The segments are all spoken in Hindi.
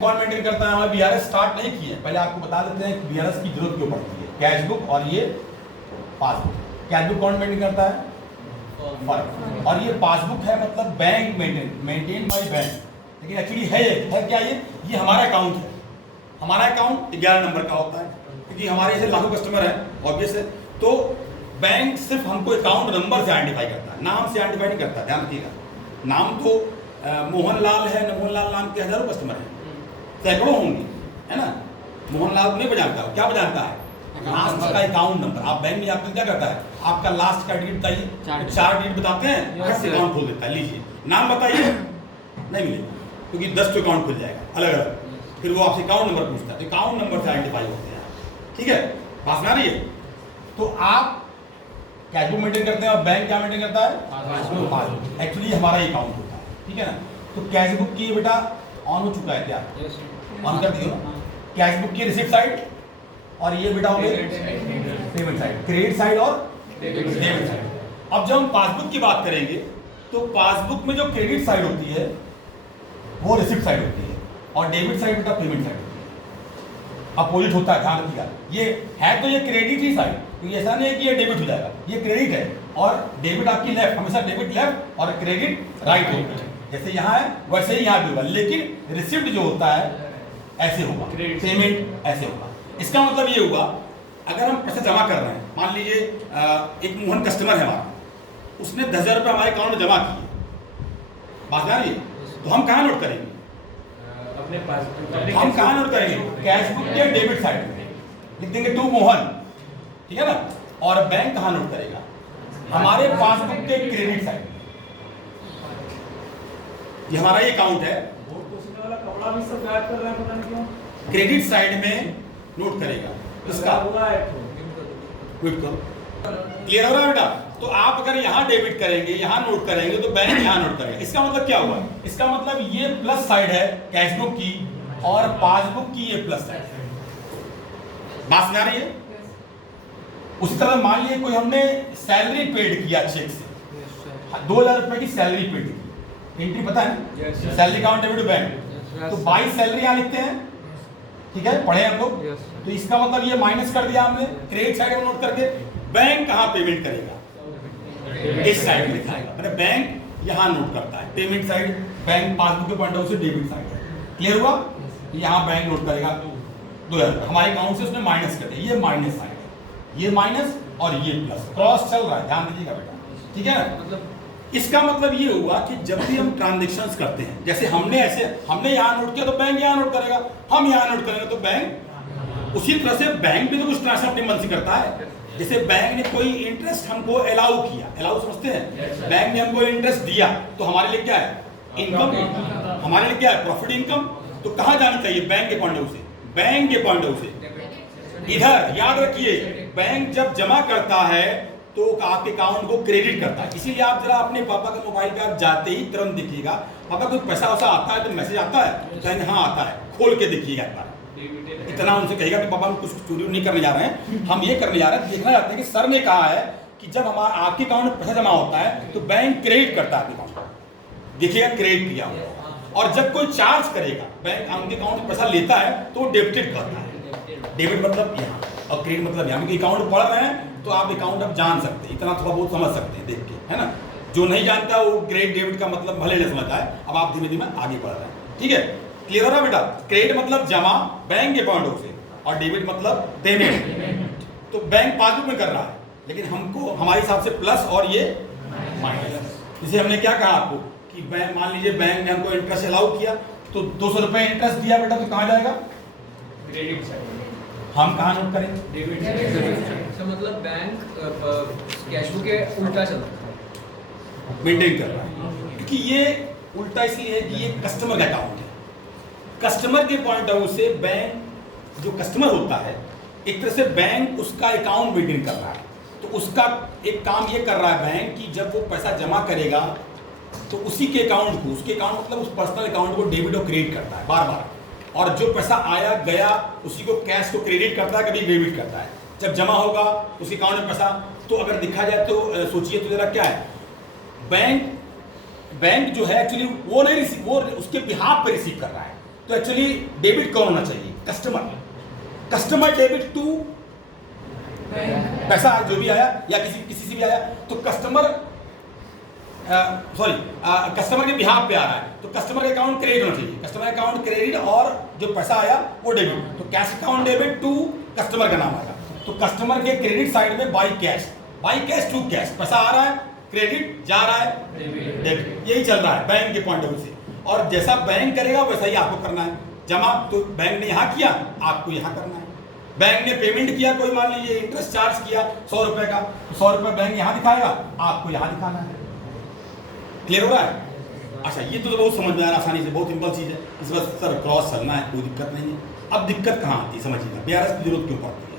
कौन मेंटेन करता है? हमें बीआरएस स्टार्ट नहीं किए, पहले आपको बता देते हैं कि बीआरएस की जरूरत क्यों पड़ती है। कैश बुक और ये पासबुक। कैश बुक कौन मेंटेन करता है? फर्म। और ये पासबुक है मतलब बैंक मेंटेन बाय बैंक, लेकिन एक्चुअली है क्या ये हमारा अकाउंट है। हमारा अकाउंट 11 नंबर का होता है, क्योंकि हमारे ऐसे लाखों कस्टमर हैं, ऑब्वियस है। तो बैंक सिर्फ हमको अकाउंट नंबर से आइडेंटिफाई करता है, नाम से आइडेंटिफाई नहीं करता। ध्यान रखिएगा, नाम तो मोहनलाल है, मोहनलाल नाम के हजारों कस्टमर हैं, सैकड़ों होंगे, है ना। मोहनलाल नहीं बजाता, क्या बजाता है? लास्ट का अकाउंट नंबर। आप बैंक में आपको क्या करता है? आपका लास्ट का डिजिट बताइए, 4 डिजिट बताते हैं, अकाउंट खोल देता है। लीजिए नाम बताइए, नहीं मिलेगा, क्योंकि 10 तो अकाउंट खुल जाएगा अलग अलग। फिर वो आपसे अकाउंट नंबर पूछता है, तो अकाउंट नंबर से आइडेंटिफाई होते हैं, ठीक है। बात ना रही है। तो आप कैश बुक मेंटेन करते हैं और बैंक क्या मेंटेन करता है? पासबुक। एक्चुअली हमारा अकाउंट होता है, ठीक है ना। तो कैश बुक की बेटा ऑन हो चुका है क्या? ऑन कर दियो। कैश बुक की रिसिप्ट साइड और ये बेटा हो गई पेमेंट साइड, क्रेडिट साइड और डेबिट साइड। अब जब हम पासबुक की बात करेंगे तो पासबुक में जो क्रेडिट साइड होती है वो रिसिप्ट साइड होती है, और डेबिट साइड बेटा पेमेंट साइड होती है। अपोजिट होता है, ध्यान रखिएगा। ये है तो ये क्रेडिट ही साइड, क्योंकि ऐसा नहीं है कि ये डेबिट हो जाएगा, ये क्रेडिट है और डेबिट आपकी लेफ्ट, हमेशा डेबिट लेफ्ट और क्रेडिट राइट होगा। जैसे यहाँ है वैसे ही यहाँ भी होगा, लेकिन रिसिप्ट जो होता है ऐसे होगा, पेमेंट ऐसे होगा। इसका मतलब ये हुआ, अगर हम पैसा जमा कर रहे हैं, मान लीजिए एक मोहन कस्टमर है हमारा, उसने 10,000 रुपये हमारे अकाउंट में जमा किए, बात जा रही है, तो हम कहाँ नोट करेंगे? हम कहाँ नोट करेंगे? कैश बुक के डेबिट साइड में लिख देंगे टू मोहन, ठीक है ना। और बैंक कहाँ नोट करेगा? हमारे पासबुक के क्रेडिट साइड। ये हमारा ये अकाउंट है, कपड़ा भी सब गायब कर रहा है, पता नहीं क्यों। क्रेडिट साइड में नोट करेगा इसका। क्लियर हो रहा है बेटा? तो आप अगर यहाँ डेबिट करेंगे, यहाँ नोट करेंगे, तो बैंक यहाँ नोट करेगा। इसका मतलब क्या हुआ? इसका मतलब ये प्लस साइड है कैश बुक की और पासबुक की ये प्लस साइड है। बात समझ आ रही है? उसी तरह मान लीजिए कोई हमने सैलरी पेड किया चेक से, 2,000 रुपए की सैलरी पेड की, एंट्री पता है? सैलरी अकाउंट डेबिट बैंक, तो 22 सैलरी यहाँ लिखते हैं, ठीक है, पढ़े हम लोग। तो इसका मतलब ये माइनस कर दिया हमने क्रेडिट साइड में नोट करके। बैंक कहाँ पेमेंट करेगा? इस साइड में दिखाएगा, मतलब बैंक यहाँ नोट करता है पेमेंट साइड, बैंक पासबुक के पॉइंट ऑफ व्यू से डेबिट साइड है। क्लियर हुआ? यहाँ बैंक नोट करेगा 2,000, हमारे अकाउंट से उसने माइनस कर दिया, ये माइनस साइड है, ये माइनस और ये प्लस, क्रॉस चल रहा है, ध्यान दीजिएगा बेटा, ठीक है। मतलब इसका मतलब ये हुआ कि जब भी हम ट्रांजैक्शंस करते हैं, जैसे हमने यहाँ नोट किया तो बैंक यहाँ नोट करेगा, हम यहाँ नोट करेंगे तो बैंक, उसी तरह से बैंक भी तो कुछ ट्रांसफर अपने मन से करता है। जैसे बैंक ने कोई इंटरेस्ट हमको अलाउ किया, अलाउ समझते हैं, बैंक ने हमको इंटरेस्ट दिया, तो हमारे लिए क्या है? इनकम। हमारे लिए क्या है? Profit income. तो कहाँ जानी चाहिए? बैंक के पॉइंट ऑफ व्यू से, बैंक के पॉइंट ऑफ व्यू से इधर। याद रखिए, बैंक जब जमा करता है तो आपके अकाउंट को क्रेडिट करता है। इसीलिए आप जरा अपने पापा के मोबाइल पे आप जाते ही तुरंत देखिएगा, पापा कोई पैसा वैसा आता है तो मैसेज आता है, कहेंगे हाँ आता है, खोल के देखिएगा एक बार। इतना उनसे कहेगा कि पापा हम कुछ चोरी नहीं करने जा रहे हैं, हम ये करने जा रहे हैं, देखना चाहते हैं कि सर ने कहा है कि जब हमारा आपके अकाउंट में पैसा जमा होता है तो बैंक क्रेडिट करता है अकाउंट, देखिएगा क्रेडिट किया हुआ। और जब कोई चार्ज करेगा, बैंक आपके अकाउंट में पैसा लेता है तो वो डेबिटेड करता है। डेबिट मतलब यहाँ और क्रेडिट मतलब यहाँ, क्योंकि अकाउंट पढ़ रहे हैं तो आप अकाउंट अब जान सकते हैं, इतना थोड़ा बहुत समझ सकते हैं देख के, है ना। जो नहीं जानता वो क्रेडिट डेबिट का मतलब भले नहीं समझता है, अब आप धीमे धीमे आगे बढ़ रहे हैं, ठीक है। क्लियर हो रहा है बेटा? क्रेडिट मतलब जमा बैंक के पॉइंट ऑफ से, और डेबिट मतलब पेमेंट। तो बैंक पासबुक में कर रहा है, लेकिन हमको हमारे हिसाब से प्लस और ये माइनस। जैसे हमने क्या कहा आपको कि बैंक, मान लीजिए बैंक ने हमको इंटरेस्ट अलाउ किया, तो 200 रुपये इंटरेस्ट दिया बेटा, तो कहाँ जाएगा? Credit side. हम कहाँ नोट करेंगे? Debit side. मतलब बैंक कैश बुक के उल्टा चलता है, मेंटेन कर रहा है, क्योंकि ये उल्टा इसलिए है कि ये कस्टमर का अकाउंट है। कस्टमर के पॉइंट ऑफ व्यू से बैंक, जो कस्टमर होता है, एक तरह से बैंक उसका अकाउंट मेंटेन कर रहा है। तो उसका एक काम ये कर रहा है बैंक कि जब वो पैसा जमा करेगा तो उसी के अकाउंट को, उसके अकाउंट मतलब उस पर्सनल अकाउंट को डेबिट और क्रेडिट करता है बार बार, और जो पैसा आया गया उसी को कैश को क्रेडिट करता है, कभी डेबिट करता है। जब जमा होगा उसी अकाउंट में पैसा, तो अगर देखा जाए तो सोचिए तो जरा क्या है, बैंक जो है एक्चुअली वो नहीं रिसीव, वो उसके बिहाफ पे रिसीव कर रहा है, तो एक्चुअली डेबिट कौन होना चाहिए? कस्टमर। कस्टमर डेबिट टू पैसा जो भी आया या किसी से भी आया, तो कस्टमर कस्टमर के बिहाफ पे आ रहा है, तो कस्टमर का अकाउंट क्रेडिट होना चाहिए। कस्टमर अकाउंट क्रेडिट और जो पैसा आया वो डेबिट, तो cash account debit to customer का नाम आएगा। तो कस्टमर के क्रेडिट साइड में बाई कैश टू कैश, पैसा आ रहा है, क्रेडिट जा रहा है, डेबिट। यही चल रहा है बैंक के पॉइंट ऑफ व्यू से। और जैसा बैंक करेगा वैसा ही आपको करना है। जमा तो बैंक ने यहाँ किया, आपको यहाँ करना है। बैंक ने पेमेंट किया, कोई मान लीजिए इंटरेस्ट चार्ज किया 100 रुपए का, 100 रुपए बैंक यहाँ दिखाएगा, आपको यहाँ दिखाना है। क्लियर हो रहा है? अच्छा, ये तो बहुत समझ में आ रहा है आसानी से, बहुत सिंपल चीज़ है। इस वक्त सर क्रॉस चलना है, कोई दिक्कत नहीं है। अब दिक्कत कहाँ आती है समझिएगा, बीआरएस की जरूरत क्यों पड़ती है?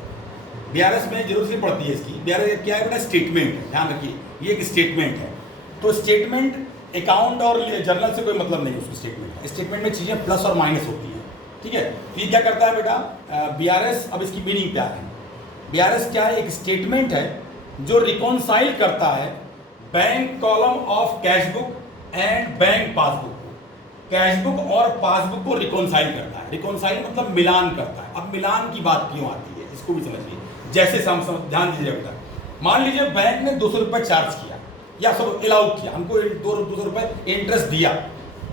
बीआरएस में जरूरत नहीं पड़ती है इसकी। बीआरएस क्या है बेटा? स्टेटमेंट है, ध्यान रखिए, ये एक स्टेटमेंट है। तो स्टेटमेंट अकाउंट और जर्नल से कोई मतलब नहीं है उसको। स्टेटमेंट में चीज़ें प्लस और माइनस होती हैं, ठीक है। तो ये क्या करता है बेटा बीआरएस? अब इसकी मीनिंग क्या है? बीआरएस क्या है? एक स्टेटमेंट है जो रिकॉन्साइल करता है bank column of cash book and bank passbook को। कैश बुक और पासबुक को रिकॉन्साइल करता है। रिकॉन्साइल मतलब मिलान करता है। अब मिलान की बात क्यों आती है, इसको भी समझिए। जैसे ध्यान दीजिए बेटा, मान लीजिए बैंक ने 200 रुपये चार्ज किया या सब अलाउ किया, हमको 200 रुपये इंटरेस्ट दिया,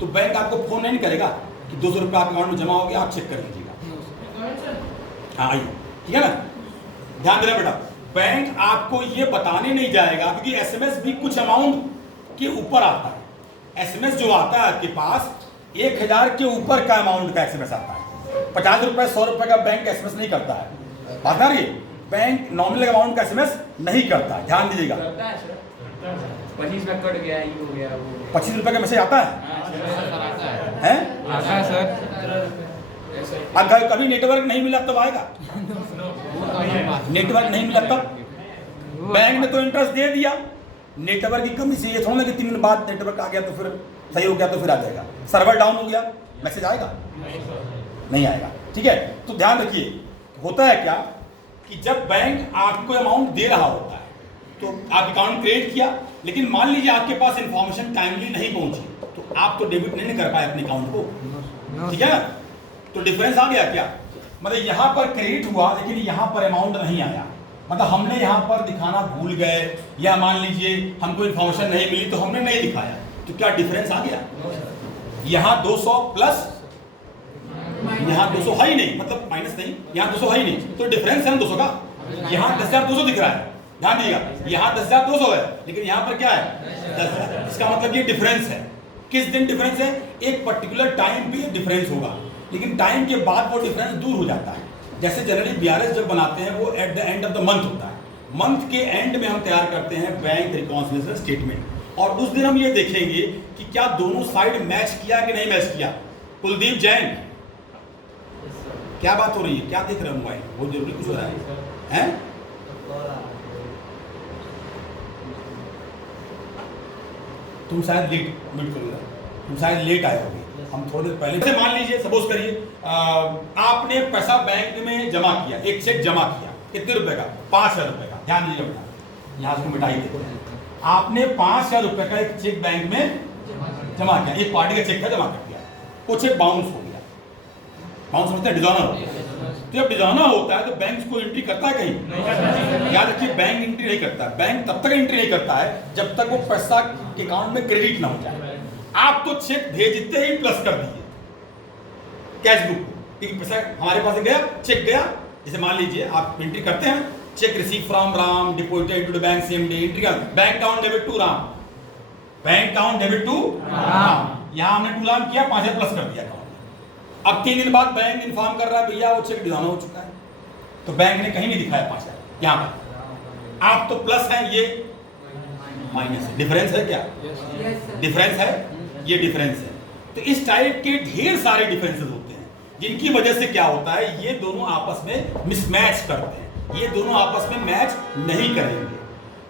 तो बैंक आपको फोन नहीं करेगा कि 200 रुपये आपके अकाउंट में जमा हो गया, आप चेक कर लीजिएगा। हाँ आइए, ठीक है ना, ध्यान देना बेटा। बैंक आपको ये बताने नहीं जाएगा, क्योंकि एसएमएस भी कुछ अमाउंट के ऊपर आता है। एसएमएस जो आता है आपके पास 1000 के ऊपर का अमाउंट का एसएमएस आता है। 50 रुपये 100 रुपये का बैंक एसएमएस नहीं करता है। बात आ रही है? बैंक नॉमिनल अमाउंट का एसएमएस नहीं करता है, ध्यान दीजिएगा। 25 में कट गया, ये हो गया, वो 25 रुपये का मैसेज आता है? आता है सर। अगर कभी नेटवर्क नहीं मिला तब आएगा। नेटवर्क नहीं मिला तब बैंक ने तो इंटरेस्ट दे दिया, नेटवर्क की कमी से ये थोड़ा ना कि 3 दिन बाद नेटवर्क आ गया तो फिर सही हो गया तो फिर आ जाएगा। सर्वर डाउन हो गया, मैसेज आएगा? नहीं आएगा, ठीक है। तो ध्यान रखिए, होता है क्या कि जब बैंक आपको अमाउंट दे रहा होता है तो आप अकाउंट क्रिएट किया, लेकिन मान लीजिए आपके पास इंफॉर्मेशन टाइमली नहीं पहुंची, तो आप तो डेबिट नहीं कर पाए अपने अकाउंट को, ठीक है ना। तो डिफरेंस आ गया क्या? मतलब यहाँ पर क्रेडिट हुआ लेकिन यहाँ पर अमाउंट नहीं आया, मतलब हमने यहाँ पर दिखाना भूल गए, या मान लीजिए हमको इन्फॉर्मेशन नहीं मिली तो हमने नहीं दिखाया, तो क्या डिफरेंस आ गया? यहाँ 200 प्लस यहाँ 200 है ही नहीं, मतलब माइनस नहीं, यहाँ 200 है ही नहीं, तो डिफरेंस है ना 200 का। यहाँ 10,200 दिख रहा है, ध्यान दीजिएगा, यहाँ 10,200 है, लेकिन यहाँ पर क्या है 10,000। इसका मतलब ये डिफरेंस है। किस दिन डिफरेंस है? एक पर्टिकुलर टाइम पे डिफरेंस होगा, लेकिन टाइम के बाद वो डिफरेंस दूर हो जाता है। जैसे जनरली बीआरएस जब बनाते हैं वो at the end of the month होता है। मंथ के एंड में हम तैयार करते हैं बैंक रिकॉन्सिलिएशन स्टेटमेंट, और उस दिन हम ये देखेंगे कि क्या दोनों साइड मैच किया कि नहीं मैच किया। कुलदीप जैन, क्या बात हो रही है? क्या देख रहे हो मोबाइल? बहुत जरूरी कुछ हो रहा है? तुम शायद लेट मिट करोगे, तुम शायद लेट आए होगे, हम थोड़ी देर पहले। जैसे मान लीजिए, सपोज करिए आपने पैसा बैंक में जमा किया, एक चेक जमा किया, कितने रुपए का? 5,000 रुपए का। ध्यान दीजिए बेटा, यहाँ उसको मिटाई देते हैं। आपने 5,000 रुपए का एक चेक बैंक में जमा किया, एक पार्टी का चेक का जमा कर दिया, वो चेक बाउंस हो गया। बाउंस समझते हैं? डिजॉनर हो गया। तो जब डिजॉनर होता है तो बैंक को एंट्री करता है कहीं? याद रखिए, बैंक एंट्री नहीं करता है। बैंक तब तक एंट्री नहीं करता है जब तक वो पैसा के अकाउंट में क्रेडिट ना हो जाए। आप तो चेक भेजते ही प्लस कर दीजिए कैश बुक को, क्योंकि पैसा हमारे पास गया, चेक गया। जैसे मान लीजिए आप एंट्री करते हैं, cheque receive from Ram, deposited to the bank same day, entry कर bank account debit to Ram, bank account debit to Ram. यहाँ हमने 2 लाख किया, 5,000 प्लस कर दिया अकाउंट। अब 3 दिन बाद बैंक इन्फॉर्म कर रहा है भैया वो चेक डिजॉनर हो चुका है, तो बैंक ने कहीं नहीं दिखाया 5,000, यहाँ पर आप तो प्लस है, ये माइनस है। डिफरेंस है क्या? डिफरेंस है, ये डिफरेंस है। तो इस टाइप के ढेर सारे डिफरेंसेस होते हैं, जिनकी वजह से क्या होता है, ये दोनों आपस में मिसमैच करते हैं, ये दोनों आपस में मैच नहीं करेंगे।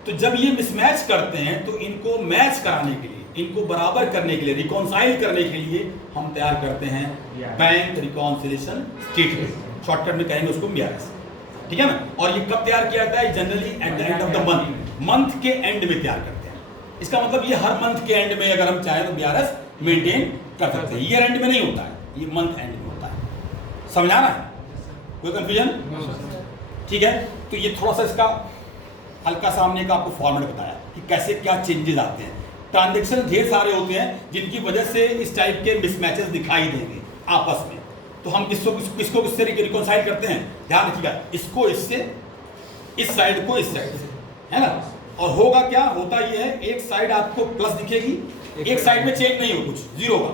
तो जब ये मिसमैच करते हैं तो इनको मैच कराने के लिए, इनको बराबर करने के लिए, रिकॉन्साइल करने के लिए हम तैयार करते हैं बैंक रिकॉन्सिलिएशन स्टेटमेंट, शॉर्टकट में कहेंगे उसको बीआरएस, ठीक है ना। और ये कब तैयार किया जाता है? Generally at the end of the month, month के एंड में तैयार करते हैं। इसका मतलब ये हर मंथ के एंड में अगर हम चाहें तो बीआरएस मेंटेन कर सकते हैं। ईयर एंड में नहीं होता है, ये मंथ एंड में। समझाना है, कोई कंफ्यूजन? ठीक है, तो ये थोड़ा सा इसका हल्का सा हमने का आपको फॉर्मेट बताया कि कैसे क्या चेंजेस आते हैं। ट्रांजेक्शन ढेर सारे होते हैं जिनकी वजह से इस टाइप के मिसमैचेस दिखाई देंगे आपस में, तो हम किसको किससे रिकॉन्साइल करते हैं, ध्यान रखिएगा, इसको इससे, इस साइड को इस साइड से, है ना। और होगा क्या, होता ये है एक साइड आपको प्लस दिखेगी, एक साइड में चेंज नहीं हो, कुछ जीरो का,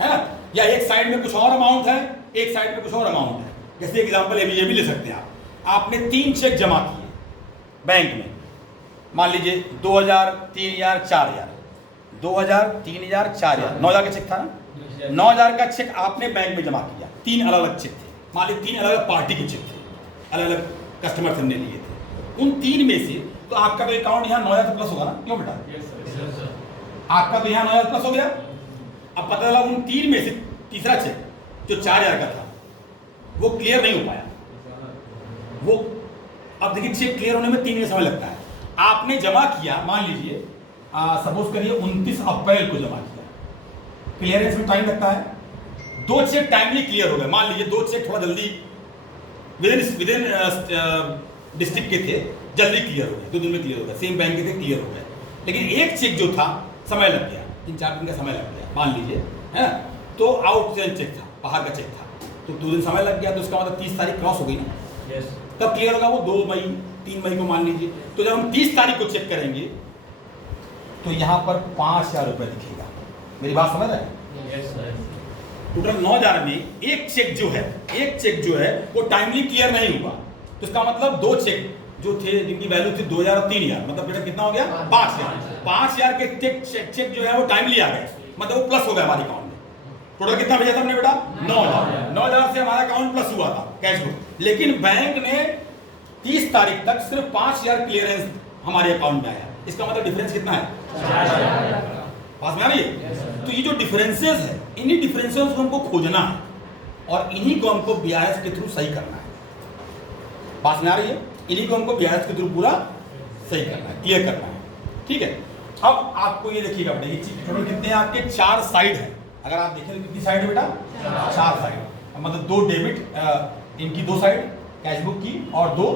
है ना, या एक साइड में कुछ और अमाउंट है, एक साइड में कुछ और अमाउंट है। जैसे एग्जांपल ये भी ले सकते हैं आपने 3 चेक जमा किए बैंक में, मान लीजिए 2000, 3000, 4000, 2000, 3000, 4000, 9000 का चेक था ना, 9000 का चेक आपने बैंक में जमा किया, 3 अलग अलग चेक थे, मान लीजिए 3 अलग अलग पार्टी के चेक थे, अलग अलग कस्टमर से हमने लिए थे। उन 3 में से तो आपका तो अकाउंट यहाँ 9000 प्लस होगा ना, क्यों बेटा? आपका तो यहाँ 9000 प्लस हो गया। अब पता चला उन 3 में से तीसरा चेक जो 4000 का था वो क्लियर नहीं हो पाया, वो अब देखिए चेक क्लियर होने में 3 दिन समय लगता है। आपने जमा किया, मान लीजिए सपोज करिए 29 अप्रैल को जमा किया, क्लियरेंस में टाइम लगता है, 2 चेक टाइमली क्लियर हो गए, मान लीजिए 2 चेक थोड़ा जल्दी विदिन डिस्ट्रिक्ट के थे, जल्दी क्लियर हो गए, 2 दिन में क्लियर हो गए, सेम बैंक के थे, क्लियर हो गए। लेकिन एक चेक जो था समय लग गया, 3-4 दिन का समय लग गया मान लीजिए, है ना, तो आउटस्टैंडिंग चेक था, बाहर का चेक था, तो 2 दिन समय लग गया, तो उसका मतलब 30 तारीख क्रॉस हो गई ना, तब क्लियर होगा वो 2 मई 3 मई को मान लीजिए। तो जब हम 30 तारीख को चेक करेंगे तो यहाँ पर 5000 रुपये दिखेगा, मेरी बात समझ रहे हैं? टोटल 9000 में एक चेक जो है वो टाइमली क्लियर नहीं हुआ, तो इसका मतलब 2 चेक जो थे जिनकी वैल्यू थी 2000 और 3000, मतलब बेटा कितना हो गया 5000 के चेक जो है वो टाइमली आ गए, मतलब वो प्लस हो गया हमारे अकाउंट में। टोटल कितना भेजा था हमने बेटा 9000 से हमारा अकाउंट प्लस हुआ था कैश बुक, लेकिन बैंक ने 30 तारीख तक सिर्फ 5000 क्लियरेंस हमारे अकाउंट में आया, इसका मतलब डिफरेंस कितना है, पास में आ रही है। तो ये जो डिफरेंसेस है, इन्हीं डिफरेंसेस को हमको खोजना है और इन्हीं को हमको बीआरएस के थ्रू सही करना है, पास में आ रही है, इन्हीं को हमको बीआरएस के थ्रू पूरा सही करना है, क्लियर करना है, ठीक है। अब आपको ये देखिएगा बेटा, ये टोटल कितने हैं आपके, 4 साइड है, अगर आप देखें तो कितनी साइड है बेटा, 4 साइड, मतलब 2 डेबिट इनकी 2 साइड कैशबुक की और 2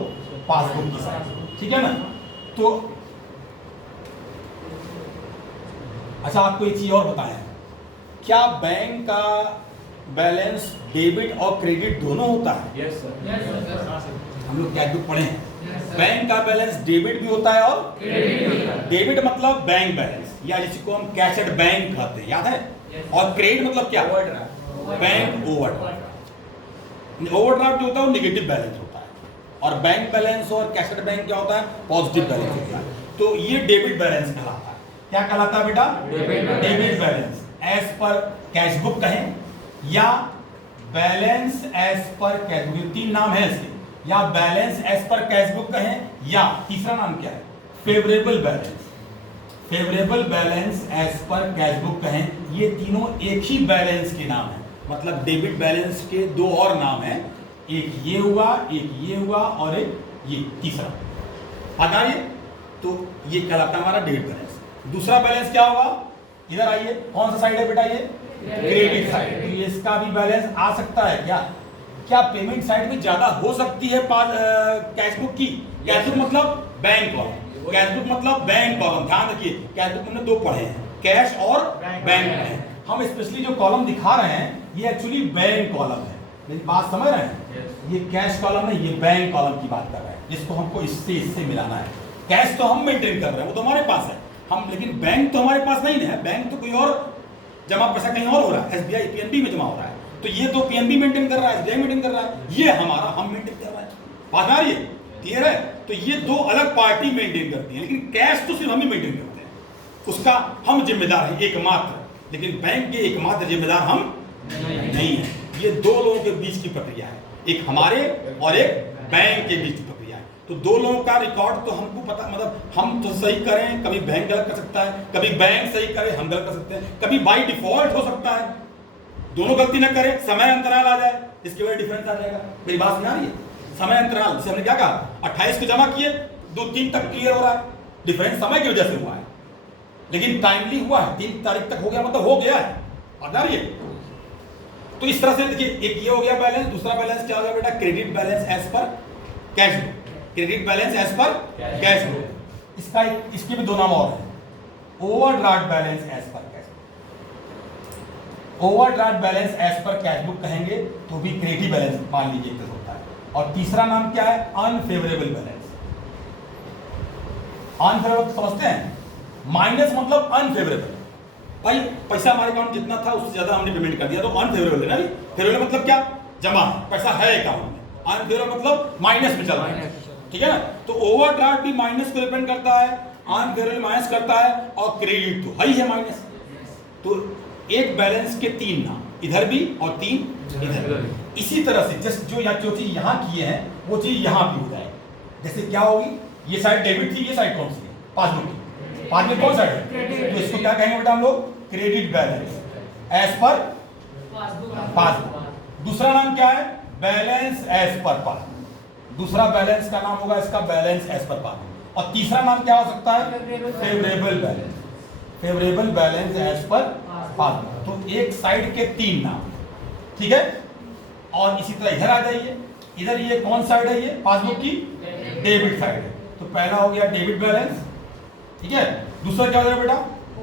पासबुक की साइड, ठीक है ना। तो अच्छा आपको एक चीज और बताएं, क्या बैंक का बैलेंस डेबिट और क्रेडिट दोनों होता है? यस सर, हम लोग कैशबुक पढ़े हैं, बैंक का बैलेंस डेबिट भी होता है और डेबिट मतलब बैंक बैलेंस, या जिसको हम कैश एट बैंक कहते हैं, याद है? और क्रेडिट मतलब क्या, बैंक ओवरड्राफ्ट। ओवरड्राफ्ट जो होता है वो निगेटिव बैलेंस होता है, और बैंक बैलेंस और कैश एट बैंक क्या होता है, पॉजिटिव बैलेंस होता है। तो ये डेबिट बैलेंस कहलाता है, क्या कहलाता है बेटा, debit balance as per cashbook कहें या बैलेंस एज पर कैशबुक, 3 नाम है इसके, या बैलेंस एज पर कैशबुक कहें, या तीसरा नाम क्या है, favourable balance, favourable balance as per cashbook कहें। ये तीनों एक ही बैलेंस के नाम है, मतलब डेबिट बैलेंस के 2 और नाम हैं, एक ये हुआ, एक ये हुआ और एक ये तीसरा, पता है? तो ये कहलाता है हमारा डेबिट बैलेंस। दूसरा बैलेंस क्या होगा, इधर आइए, कौन सा साइड है बेटा, ये क्रेडिट साइड, तो इसका भी बैलेंस आ सकता है क्या, क्या पेमेंट साइड में ज्यादा हो सकती है कैशबुक की? कैशबुक मतलब बैंक कॉलम, कैशबुक मतलब बैंक कॉलम, ध्यान रखिए कैशबुक हमने 2 पढ़े हैं, कैश और बैंक है। हम स्पेशली जो कॉलम दिखा रहे हैं ये एक्चुअली बैंक कॉलम है, मेरी बात समझ रहे हैं? ये कैश कॉलम है, ये बैंक कॉलम की बात कर रहे हैं, जिसको हमको इससे मिलाना है। कैश तो हम मेंटेन कर रहे हैं, वो तो हमारे पास है हम, लेकिन बैंक तो हमारे पास नहीं है, बैंक तो कोई और जमा पैसा कहीं और हो रहा है, एसबीआई पीएनबी में जमा हो रहा है, तो ये तो पीएनबी मेंटेन कर रहा है, एसबीआई मेंटेन कर रहा है, ये हमारा हम मेंटेन कर रहा है, बात आ रही है, क्लियर है? तो ये 2 अलग पार्टी मेंटेन करती है, लेकिन कैश तो सिर्फ हम ही मेंटेन करते हैं, उसका हम जिम्मेदार हैं एकमात्र, लेकिन बैंक के एकमात्र जिम्मेदार हम नहीं है। ये 2 लोगों के बीच की प्रक्रिया है, एक हमारे और एक बैंक के बीच की प्रक्रिया है। तो 2 लोगों का रिकॉर्ड तो हमको पता, मतलब हम तो सही करें, कभी बैंक गलत कर सकता है, कभी बैंक सही करे, हम गलत कर सकते हैं, कभी बाई डिफॉल्ट हो सकता है दोनों गलती न करें, समय अंतराल आ जाए, इसके वजह डिफरेंस आ जाएगा। मेरी बात समझ आ रही है? समय अंतराल, जैसे हमने क्या कहा 28 को जमा किए, 2-3 तक क्लियर हो रहा है, डिफरेंस समय की वजह से हुआ है, लेकिन टाइमली हुआ है, 3 तारीख तक हो गया, मतलब हो गया है, बात आ रही है? तो इस तरह से देखिए, एक ये हो गया बैलेंस, दूसरा बैलेंस क्या हो गया बेटा, क्रेडिट बैलेंस एज पर cash book, credit balance as पर कैश बुक। इसका इसके भी दो नाम और हैं, ओवरड्राफ्ट बैलेंस एज पर cash book. Overdraft balance as पर कैश बुक कहेंगे तो भी क्रेडिट बैलेंस मान लीजिए एक होता है। और तीसरा नाम क्या है, अनफेवरेबल बैलेंस। अनफेवरेबल समझते हैं, माइनस मतलब अनफेवरेबल, भाई पैसा हमारे अकाउंट जितना था उससे ज्यादा हमने पेमेंट कर दिया तो अनफेवरेबल है ना। फेवरेबल मतलब क्या, जमा है, पैसा है अकाउंट में। अनफेवरेबल मतलब माइनस में चल रहा है, ठीक है ना। तो ओवरड्राफ्ट भी माइनस को डिपेंड करता है, अनफेवरेबल माइनस करता है, और क्रेडिट तो है ही है माइनस। तो एक बैलेंस के तीन नाम, इधर भी और तीन इधर। इसी तरह से जस्ट जो चीज यहाँ किए हैं वो चीज यहाँ भी हो जाएगी। जैसे क्या होगी, ये साइड डेबिट थी, ये साइड कौन सी है, पासबुक की। पासबुक कौन साइड है, तो इसको क्या कहेंगे बेटा हम लोग, credit balance as per passbook. दूसरा नाम क्या है, बैलेंस एज पर पासबुक। दूसरा बैलेंस का नाम होगा इसका बैलेंस एज पर पासबुक। और तीसरा नाम क्या हो सकता है, favourable balance, favourable balance as per passbook. तो एक साइड के तीन नाम, ठीक है। और इसी तरह इधर आ जाइए, इधर ये कौन साइड है, ये पासबुक की डेबिट साइड है। तो पहला हो गया डेबिट बैलेंस, ठीक है। दूसरा क्या हो गया बेटा,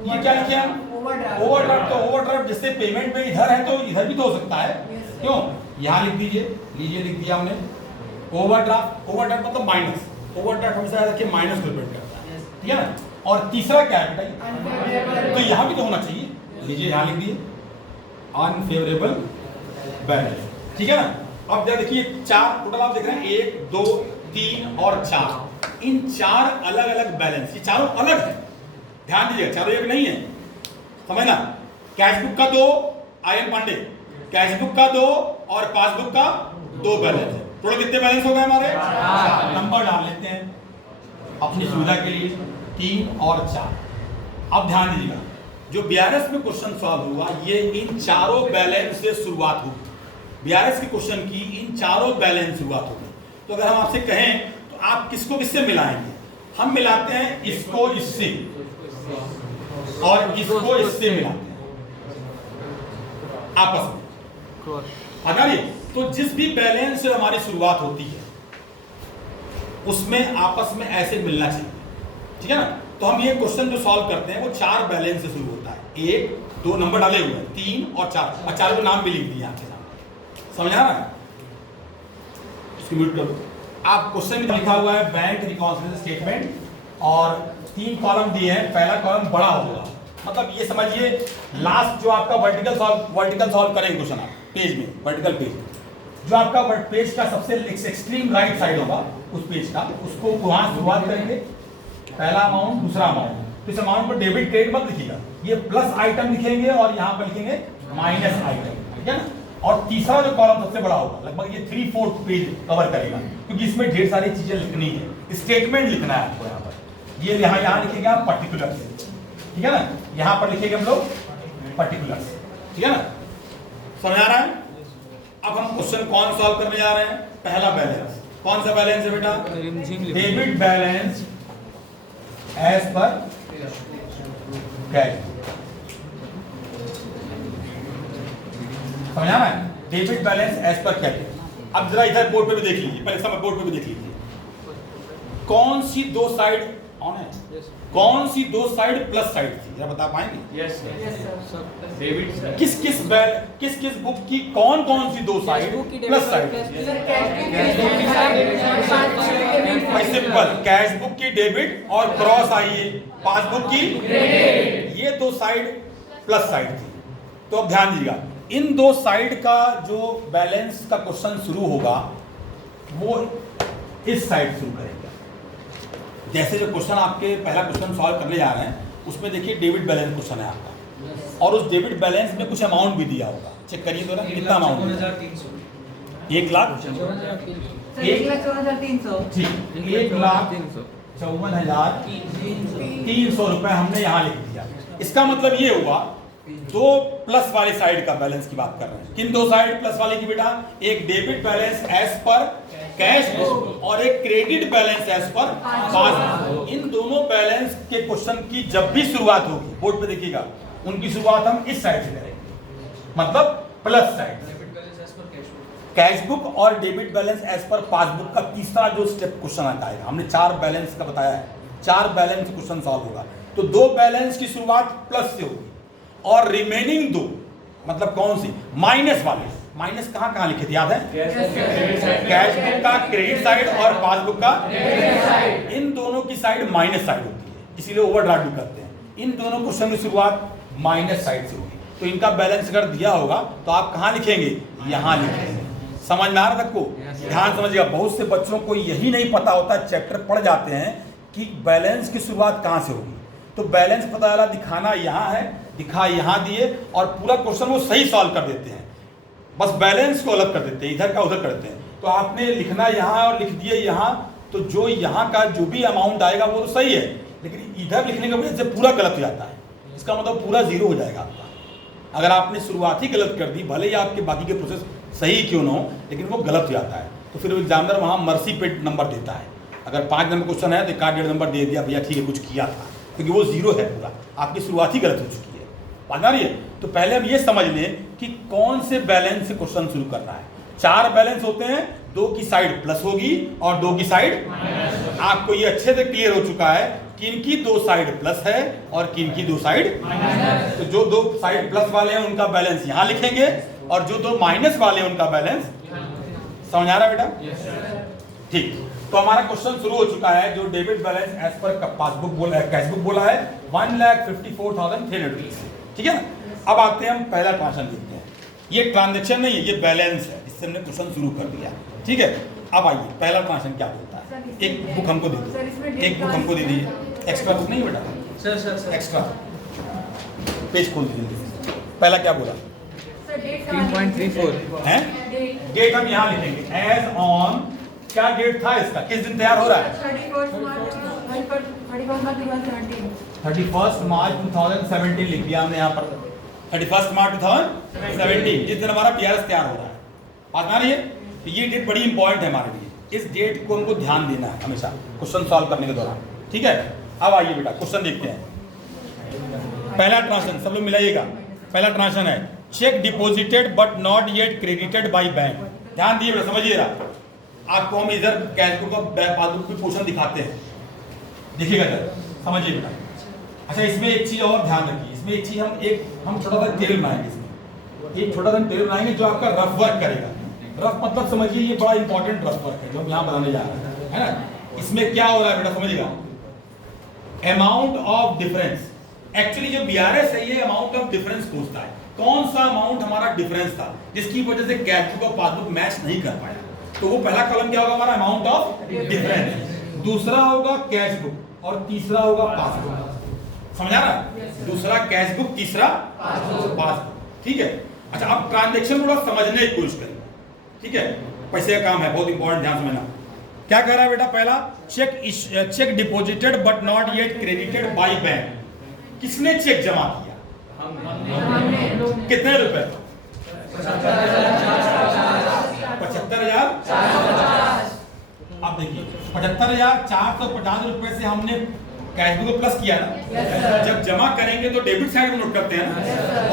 ये क्या लिखे हम, ओवरड्राफ्ट। तो ओवरड्राफ्ट जैसे पेमेंट में इधर है तो इधर भी तो हो सकता है, क्यों, यहाँ लिख दीजिए, लीजिए लिख दिया हमने ओवरड्राफ्ट। ओवरड्राफ्ट मतलब माइनस, ओवरड्राफ्ट हमेशा याद रखिए माइनस को डिपेंड करता है, ठीक है ना। और तीसरा क्या है बेटा, तो यहाँ भी तो होना चाहिए, लीजिए यहाँ लिख दिए अनफेवरेबल बैलेंस, ठीक है ना। अब देखिए चार टोटल आप देख रहे हैं, 1 2 3 और 4, इन चार अलग अलग बैलेंस, ये चारों अलग है, ध्यान दीजिएगा, चारों एक नहीं है, समझना। कैशबुक का 2, आयन पांडे, कैशबुक का 2 और पासबुक का 2 बैलेंस है। टोटल कितने बैलेंस हो गए हमारे, 4। नंबर डाल लेते हैं अपनी सुविधा के लिए, 3 और 4। अब ध्यान दीजिएगा, जो बीआरएस में क्वेश्चन सॉल्व हुआ ये इन चारों बैलेंस से शुरुआत हुई। बीआरएस के क्वेश्चन की इन चारों बैलेंस शुरुआत होगी। तो अगर हम आपसे कहें तो आप किसको किससे मिलाएंगे, हम मिलाते हैं इसको इससे और इसको इससे मिलाते हैं आपस में, अगर ये तो जिस भी बैलेंस से हमारी शुरुआत होती है उसमें आपस में ऐसे मिलना चाहिए, ठीक है ना। तो हम ये क्वेश्चन जो सॉल्व करते हैं वो 4 बैलेंस से शुरू होता है, 1 2 नंबर डाले हुए हैं, 3 और 4, और 4 को नाम भी लिख दिए आपके सामने, समझ आ रहा है। इसको म्यूट करो। आप क्वेश्चन में लिखा हुआ है बैंक रिकॉन्सिलिएशन स्टेटमेंट और 3 कॉलम दिए हैं, पहला कॉलम बड़ा होगा, मतलब ये समझिए लास्ट जो आपका वर्टिकल सॉल्व करेंगे क्वेश्चन आप पेज में, वर्टिकल पेज जो आपका पेज का सबसे एक्सट्रीम राइट साइड होगा उस पेज का, उसको वहां शुरुआत करेंगे, पहला अमाउंट दूसरा अमाउंट। तो इस अमाउंट पर डेबिट क्रेडिट मत लिखिएगा, ये प्लस आइटम लिखेंगे और यहाँ पर लिखेंगे माइनस आइटम, ठीक है ना। और तीसरा जो कॉलम सबसे बड़ा होगा, लगभग ये 3/4 पेज कवर करेगा, क्योंकि इसमें ढेर सारी चीजें लिखनी है, स्टेटमेंट लिखना है आपको। यहाँ पर ये यहाँ लिखेंगे आप पर्टिकुलर्स, ठीक है ना, यहाँ पर लिखेंगे हम लोग पर्टिकुलर्स, ठीक है ना, समझ आ रहा है। अब हम क्वेश्चन कौन सॉल्व करने जा रहे हैं, पहला बैलेंस, कौन सा बैलेंस है बेटा, डेबिट बैलेंस एज पर कैश, समझ आ रहा है, डेबिट बैलेंस एज पर कैश। अब जरा इधर बोर्ड पे भी देख लीजिए, पहले समय बोर्ड पे भी देख लीजिए, कौन सी दो साइड ऑन है, कौन सी दो साइड प्लस साइड थी, जरा बता पाएंगे। Yes sir, debit sir. किस किस बुक की कौन सी दो side plus side, simple, cash book की डेबिट और क्रॉस आई है पासबुक की क्रेडिट, ये दो साइड प्लस साइड थी। तो अब ध्यान दीजिएगा, इन दो साइड का जो बैलेंस का क्वेश्चन शुरू होगा वो इस साइड शुरू करेंगे। जैसे जो क्वेश्चन आपके पहला क्वेश्चन सॉल्व करने जा रहे हैं उसमें देखिए डेबिट बैलेंस क्वेश्चन है आपका, और उस डेबिट बैलेंस में कुछ अमाउंट भी दिया होगा, चेक करिए तो ना कितना अमाउंट, 1,54,300 रुपए हमने यहाँ लिख दिया। इसका मतलब ये हुआ दो प्लस वाली साइड का बैलेंस की बात कर रहे हैं। किन दो साइड प्लस वाले की बेटा, एक डेबिट बैलेंस एज पर कैश और एक credit balance as per passbook. इन दोनों बैलेंस के क्वेश्चन की जब भी शुरुआत होगी, बोर्ड पे देखिएगा, उनकी शुरुआत हम इस साइड से करेंगे, मतलब plus side. Debit balance as पर कैश बुक। कैश बुक और debit balance as per passbook का तीसरा जो स्टेप क्वेश्चन आता है, हमने 4 बैलेंस का बताया है, 4 बैलेंस क्वेश्चन सॉल्व होगा। तो 2 बैलेंस की शुरुआत प्लस से होगी और रिमेनिंग 2 मतलब कौन सी, माइनस वाले। माइनस कहाँ कहाँ लिखे थे याद है? कैश बुक का क्रेडिट साइड और पासबुक का डेबिट साइड। इन दोनों की साइड माइनस साइड होती है, इसीलिए ओवरड्राफ्ट भी करते हैं। इन दोनों क्वेश्चन की शुरुआत माइनस साइड से होगी। तो इनका बैलेंस अगर दिया होगा तो आप कहाँ लिखेंगे, यहाँ लिखेंगे। समझ में आ रहा सबको? ध्यान समझिएगा, बहुत से बच्चों को यही नहीं पता होता, चैप्टर पढ़ जाते हैं कि बैलेंस की शुरुआत कहाँ से होगी। तो बैलेंस पता चला दिखाना यहाँ है, दिखा यहाँ दिए और पूरा क्वेश्चन वो सही सॉल्व कर देते हैं, बस बैलेंस को अलग कर देते हैं, इधर का उधर कर देते हैं। तो आपने लिखना यहाँ और लिख दिए यहाँ, तो जो यहाँ का जो भी अमाउंट आएगा वो तो सही है, लेकिन इधर लिखने की वजह से पूरा गलत हो जाता है। इसका मतलब पूरा जीरो हो जाएगा आपका। अगर आपने शुरुआत ही गलत कर दी, भले ही आपके बाकी के प्रोसेस सही क्यों ना हो, लेकिन वो गलत हो जाता है। तो फिर एग्जामिनर वहाँ मर्सी पे नंबर देता है। अगर 5 नंबर क्वेश्चन है तो 1.5 नंबर दे दिया, भैया ठीक है कुछ किया था, क्योंकि वो जीरो है पूरा, आपकी शुरुआत ही गलत हो चुकी है। बात आ रही है? तो पहले हम ये समझ लें कि कौन से बैलेंस से क्वेश्चन शुरू करना है। 4 बैलेंस होते हैं, 2 की साइड प्लस होगी और 2 की साइड माइनस। आपको ये अच्छे से क्लियर हो चुका है किन की 2 साइड प्लस है और किन की 2 साइड माइनस। तो जो 2 साइड प्लस वाले हैं उनका बैलेंस यहाँ लिखेंगे और जो 2 माइनस वाले हैं उनका बैलेंस। समझ आ रहा है बेटा? ठीक। तो हमारा क्वेश्चन शुरू हो चुका है। जो debit balance as per passbook बोला है, कैश बुक बोला है 1,54,300 रुपीज, ठीक है ना। अब आते हैं हम पहला ट्रांजेक्शन देखते हैं। ये ट्रांजेक्शन नहीं है, ये बैलेंस है, इससे हमने क्वेश्चन शुरू कर दिया, ठीक है। अब आइए पहला ट्रांजेक्शन क्या बोलता है। एक बुक हमको दे दीजिए, एक बुक हमको दे दीजिए। एक्स्ट्रा बुक नहीं बेटा, सर एक्स्ट्रा पेज खोल दीजिए। पहला क्या बोला? 3.34 है। डेट हम यहाँ लिखेंगे एज ऑन, क्या डेट था इसका, किस दिन तैयार हो रहा है? 31 मार्च 2017 लिख दिया हमने यहाँ पर। 31 मार्च 2017 जिस दिन हमारा PRS तैयार हो रहा है। बात आ रही है? तो ये डेट बड़ी इंपॉर्टेंट है हमारे लिए, इस डेट को हमको ध्यान देना है हमेशा क्वेश्चन सॉल्व करने के दौरान, ठीक है। अब आइए बेटा क्वेश्चन देखते हैं। पहला ट्रांजेक्शन सब लोग मिलाइएगा। पहला ट्रांजेक्शन है check deposited but not yet credited by bank. ध्यान दिए बेटा, समझिएगा। आपको हम इधर कैश बुक और पासबुक की पोर्शन दिखाते हैं, देखिएगा इधर, समझिए बेटा। अच्छा, इसमें एक चीज और ध्यान रखिए, इसमें एक चीज हम छोटा सा टेबल बनाएंगे, इसमें एक छोटा सा टेबल बनाएंगे जो आपका रफ वर्क करेगा। रफ मतलब समझिए ये बड़ा इंपॉर्टेंट रफ वर्क है जो हम यहाँ बनाने जा रहे हैं, है ना। इसमें क्या हो रहा है बेटा, समझिएगा। अमाउंट ऑफ डिफरेंस, एक्चुअली जो BRS है ये अमाउंट ऑफ डिफरेंस पूछता है। कौन सा अमाउंट हमारा डिफरेंस था जिसकी वजह से कैश बुक और पासबुक मैच नहीं कर पाया, तो वो पहला कॉलम क्या होगा हमारा, अमाउंट ऑफ डिफरेंस। दूसरा होगा कैश बुक और तीसरा होगा पासबुक। समझ आ रहा? दूसरा कैश बुक, तीसरा पासबुक, ठीक है। अच्छा, अब ट्रांजैक्शन थोड़ा समझने की कोशिश करें, ठीक है। पैसे का काम है, बहुत इंपॉर्टेंट, ध्यान समझना। क्या कह रहा है बेटा? पहला check deposited but not yet credited by bank. किसने चेक जमा किया? कितने रुपए? 75,000। अब देखिए 75,450 रुपए से हमने कैश बुक प्लस किया ना। जब जमा करेंगे तो डेबिट साइड में नोट करते हैं ना,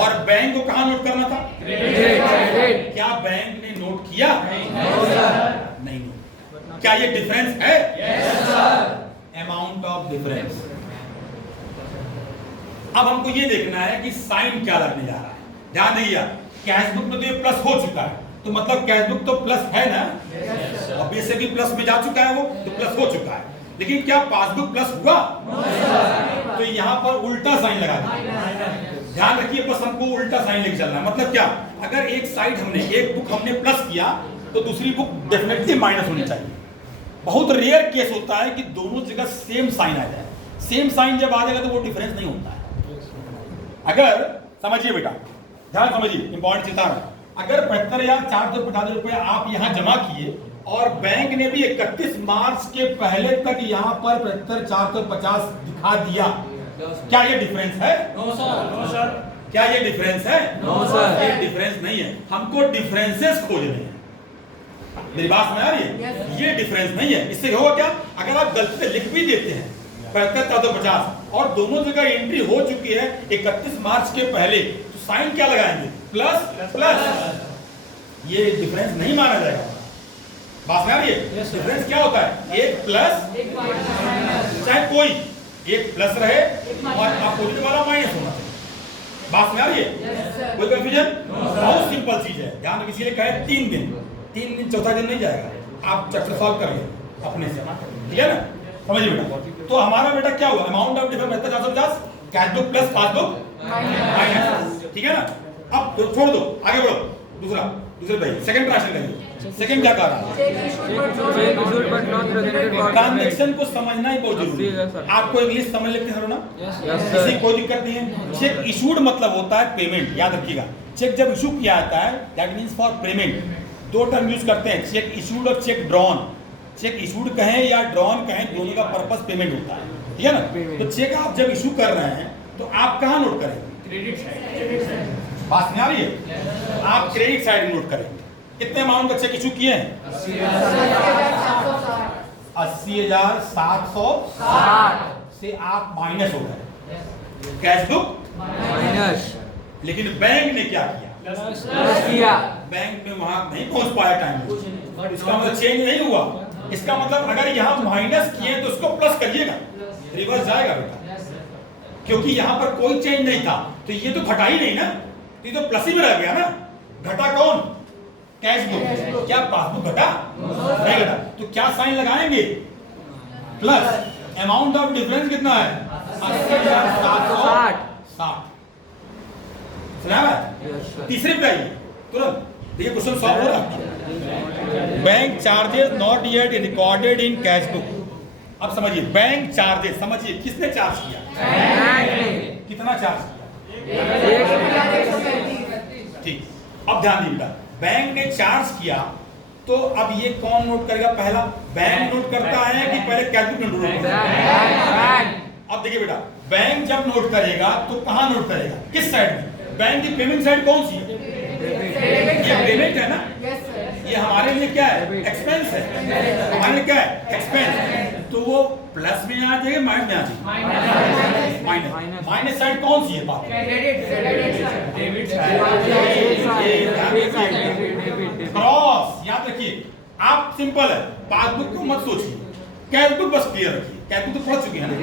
और बैंक को कहाँ नोट करना था? क्रेडिट। क्या बैंक ने नोट किया? नहीं। क्या ये डिफरेंस है? Amount of difference. अब हमको ये देखना है कि साइन क्या लगने जा रहा है। ध्यान दीजिए, कैश बुक में तो ये प्लस हो चुका है, तो मतलब कैश बुक तो प्लस है ना, अब से भी प्लस में जा चुका है, वो तो प्लस हो चुका है। लेकिन क्या पासबुक प्लस हुआ? तो यहाँ पर उल्टा साइन लगा दिया। ध्यान रखिए, बस हमको उल्टा साइन लेके चलना है। मतलब क्या, अगर एक साइड हमने, एक बुक हमने प्लस किया तो दूसरी बुक डेफिनेटली माइनस होनी चाहिए। बहुत रेयर केस होता है कि दोनों जगह सेम साइन आ जाए। सेम साइन जब आ जाएगा तो वो डिफरेंस नहीं होता है। अगर समझिए बेटा, ध्यान समझिए, इंपॉर्टेंट चीज है। अगर 75,450 रुपए आप यहाँ जमा किए और बैंक ने भी 31 मार्च के पहले तक यहाँ पर 75,450 दिखा दिया, क्या ये डिफरेंस है? No sir. क्या ये डिफरेंस है? No sir. ये डिफरेंस नहीं है, हमको डिफरेंसेस खोजने हैं। मेरी बात समझ आ रही है? ये डिफरेंस नहीं है। इससे होगा क्या, अगर आप गलती से लिख भी देते हैं 75,450 और दोनों जगह एंट्री हो चुकी है 31 मार्च के पहले, तो साइन क्या लगाएंगे? प्लस प्लस, ये डिफरेंस नहीं माना जाएगा। बात में आ रही है? डिफरेंस क्या होता है? एक प्लस, चाहे कोई एक प्लस रहे और अपोजिट वाला माइनस होना चाहिए। बात में आ रही है? कोई कंफ्यूजन? बहुत सिंपल चीज है। ध्यान रखिए, इसीलिए कहे 3 दिन चौथा दिन नहीं जाएगा, आप चैप्टर सॉल्व करिए अपने से, ठीक है ना? समझिए बेटा। तो हमारा बेटा क्या हुआ? Amount of difference 450, cash book plus passbook minus, ठीक है ना? अब तो छोड़ दो, आगे बढ़ो। दूसरे भाई सेकंड ट्रांसलेशन करिए। सेकंड क्या कह रहा है? ट्रांजैक्शन को समझना ही बहुत जरूरी है। आपको इंग्लिश समझ लेते हैं ना? इससे कोई दिक्कत नहीं है। चेक इशूड मतलब होता है पेमेंट, याद रखिएगा। चेक जब इशू किया जाता है दैट मींस फॉर पेमेंट। दो टर्म यूज करते हैं, चेक इशूड और चेक ड्रॉन। चेक इशूड कहें या ड्रॉन कहें, दोनों का पर्पस पेमेंट होता है, ठीक है ना? तो चेक आप जब इशू कर रहे हैं तो आप कहाँ नोट करेंगे? Credit side. बात नहीं आ रही है? आप क्रेडिट साइड नोट करेंगे। कितने अमाउंट का चेक इशू किए हैं? 80,760 से आप माइनस हो गए, कैश बुक माइनस। लेकिन बैंक ने क्या किया? बैंक में वहां नहीं पहुंच पाया टाइम, इसका मतलब चेंज नहीं हुआ। इसका मतलब अगर यहाँ माइनस किए तो उसको प्लस करिएगा, रिवर्स जाएगा बेटा, क्योंकि यहाँ पर कोई चेंज नहीं था। तो ये तो घटा ही नहीं ना, तो ये तो प्लस ही में रह गया ना। घटा कौन? Cash book. क्या पासबुक घटा? नहीं घटा। तो क्या साइन लगाएंगे? प्लस। अमाउंट ऑफ डिफरेंस कितना है? 80,760। सुना है? तीसरे पे आइए तुरंत, देखिए क्वेश्चन सॉल्व हो रहा है। Bank charges not yet recorded in cash book. अब समझिए, बैंक चार्जेस, समझिए किसने चार्ज किया? कितना चार्ज किया? ठीक। अब ध्यान दीजिएगा, बैंक ने चार्ज किया तो अब ये कौन नोट करेगा? पहला बैंक नोट करता है कि पहले कैश बुक नोट करेगा? अब देखिए बेटा, बैंक जब नोट करेगा तो कहां नोट करेगा? किस साइड में? बैंक की पेमेंट साइड कौन सी है? ये पेमेंट है ना? ये हमारे लिए क्या है? एक्सपेंस है। हमारे लिए क्या है? एक्सपेंस। तो वो प्लस में आ जाएगा, माइनस में आ जाएगा? माइनस। माइनस साइड कौन सी है? बात क्रॉस। याद रखिए, आप सिंपल है, पासबुक को मत सोचिए, कैश बुक बस क्लियर रखिए। कैश बुक तो पढ़ चुके हैं ना,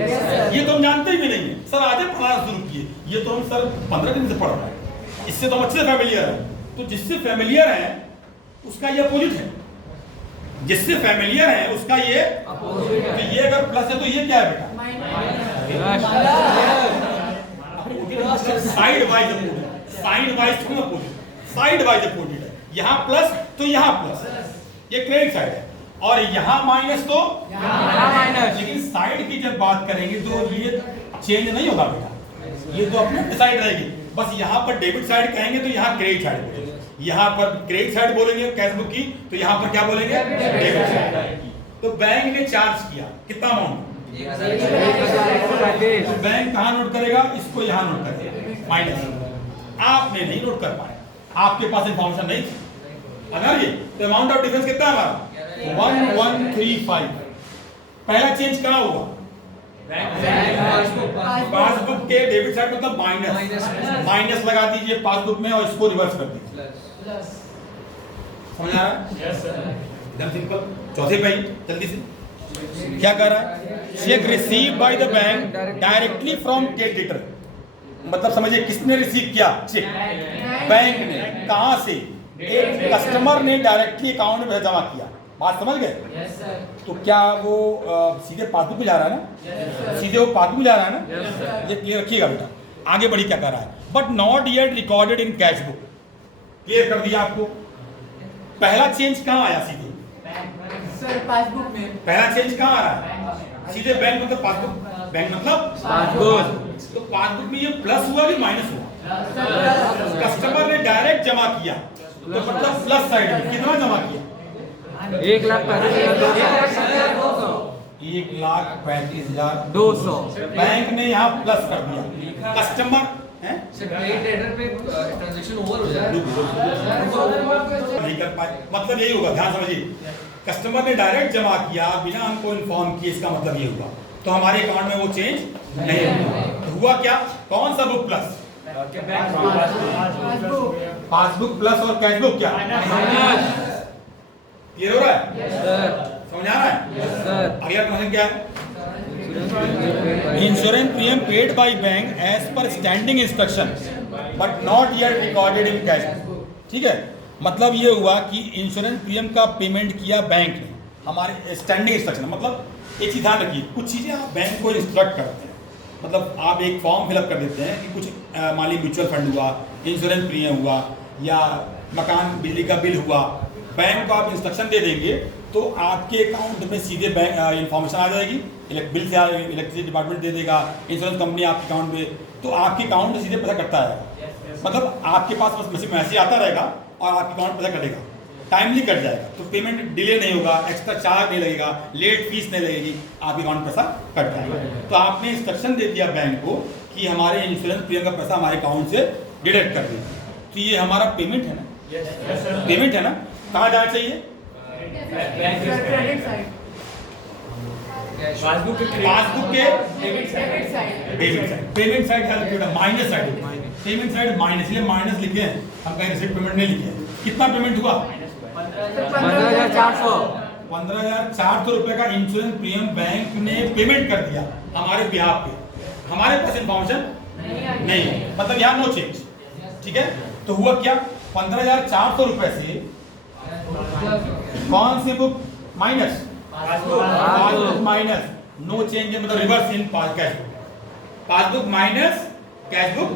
ये तो हम जानते भी नहीं है। सर आज पढ़ाना शुरू किए, ये तो हम सर 15 दिन से पढ़ रहे हैं, इससे तो हम अच्छे से फैमिलियर हैं। तो जिससे फैमिलियर है उसका ये अपोजिट है, जिससे फैमिलियर है उसका ये अपोजिट है। तो ये अगर प्लस है तो ये क्या है बेटा? Side wise opposite. Side wise क्यों अपोजिट? साइड वाइज अपोजिट है। यहाँ प्लस तो यहाँ प्लस, ये क्रेडिट साइड है, और यहाँ माइनस तो यहाँ माइनस। लेकिन साइड की जब बात करेंगे तो ये चेंज नहीं होगा बेटा, ये तो अपने साइड रहेगी। बस यहाँ पर डेबिट साइड कहेंगे तो यहाँ क्रेडिट साइड बोलेंगे, यहाँ पर क्रेडिट साइड बोलेंगे कैश बुक की तो यहाँ पर क्या बोलेंगे? Debit side. तो बैंक ने चार्ज किया कितना अमाउंट? तो बैंक कहाँ नोट करेगा? इसको यहाँ नोट करेगा, माइनस। आपने नहीं नोट कर पाए, आपके पास इंफॉर्मेशन नहीं थी। अगर ये तो अमाउंट ऑफ डिफरेंस कितना है हमारा? 1135। पहला चेंज कहाँ हुआ? पासबुक के डेबिट साइड मतलब माइनस। माइनस लगा दीजिए पासबुक में और इसको रिवर्स कर दीजिए। समझ आ रहा है? एकदम सिंपल। चौथे पे जल्दी से क्या कर रहा है? Check receive by the bank directly from creditor. मतलब समझिए किसने रिसीव किया? चेक बैंक ने। कहां से? एक कस्टमर ने डायरेक्टली अकाउंट में जमा किया। बात समझ गए? तो क्या वो सीधे पासबुक में जा रहा है ना? सीधे वो पासबुक में जा रहा है ना? ये क्लियर रखिएगा बेटा। आगे बढ़ी क्या कर रहा है? But not yet recorded in cash book. Clear कर दिया आपको। पहला चेंज कहाँ आया? सीधे सर पासबुक में। पहला चेंज कहाँ आ रहा है? सीधे बैंक मतलब पासबुक, बैंक मतलब पासबुक। तो पासबुक में ये प्लस हुआ कि माइनस हुआ? कस्टमर ने डायरेक्ट जमा किया तो मतलब प्लस साइड में कितना जमा किया? 1,35,200। बैंक ने यहाँ प्लस कर दिया। कस्टमर ट्रांजैक्शन ओवर हो जाएगा, नहीं कर पाए, मतलब यही होगा। ध्यान समझिए, कस्टमर ने डायरेक्ट जमा किया बिना हमको इन्फॉर्म किए, इसका मतलब ये हुआ तो हमारे अकाउंट में वो चेंज नहीं हुआ। तो हुआ क्या? कौन सा book plus? Passbook passbook plus और कैश बुक क्या क्लियर हो रहा है? समझ आ रहा है? अगला क्वेश्चन क्या है? Insurance premium paid by bank as per standing instruction but not yet recorded in cash. ठीक है, मतलब ये हुआ कि इंश्योरेंस प्रीमियम का पेमेंट किया बैंक ने, हमारे स्टैंडिंग इंस्ट्रक्शन मतलब एक चीज ध्यान रखिए, कुछ चीजें आप बैंक को इंस्ट्रक्ट करते हैं, मतलब आप एक फॉर्म फिलअप कर देते हैं कि कुछ मान लीजिए म्यूचुअल फंड हुआ, इंश्योरेंस प्रीमियम हुआ या मकान बिजली का बिल हुआ, बैंक को आप इंस्ट्रक्शन दे देंगे तो आपके अकाउंट में सीधे बैंक इन्फॉर्मेशन आ जाएगी, बिल से इलेक्ट्रिसिटी डिपार्टमेंट दे देगा, इंश्योरेंस कंपनी आपके अकाउंट में, तो आपके अकाउंट में सीधे पैसा कटता है, मतलब आपके पास बस मैसेज आता रहेगा और आपके अकाउंट पैसा कटेगा, टाइमली कट जाएगा, तो पेमेंट डिले नहीं होगा, एक्स्ट्रा चार्ज नहीं लगेगा, लेट फीस नहीं लगेगी, आपके अकाउंट पैसा कट जाएगा। तो आपने इंस्ट्रक्शन दे दिया बैंक को कि हमारे इंश्योरेंस प्रीमियम का पैसा हमारे अकाउंट से डिडक्ट कर दीजिए, तो ये हमारा पेमेंट है ना, पेमेंट है ना, कहाँ जाना चाहिए? क्रेडिट साइड पासबुक के debit side debit side, payment side है minus side, payment side minus, ये माइनस लिखे हैं हम, कहीं रिसीट पेमेंट नहीं लिखे हैं। कितना पेमेंट हुआ? 15,400 रुपए का इंश्योरेंस प्रीमियम बैंक ने पेमेंट कर दिया हमारे बिहाफ पे, हमारे पास इन्फॉर्मेशन नहीं है, मतलब यहाँ नो चेंज। ठीक है, तो हुआ क्या? 15,400 रुपए से कौन सी book minus? Passbook minus, no change मतलब reverse in cash book, passbook minus cash book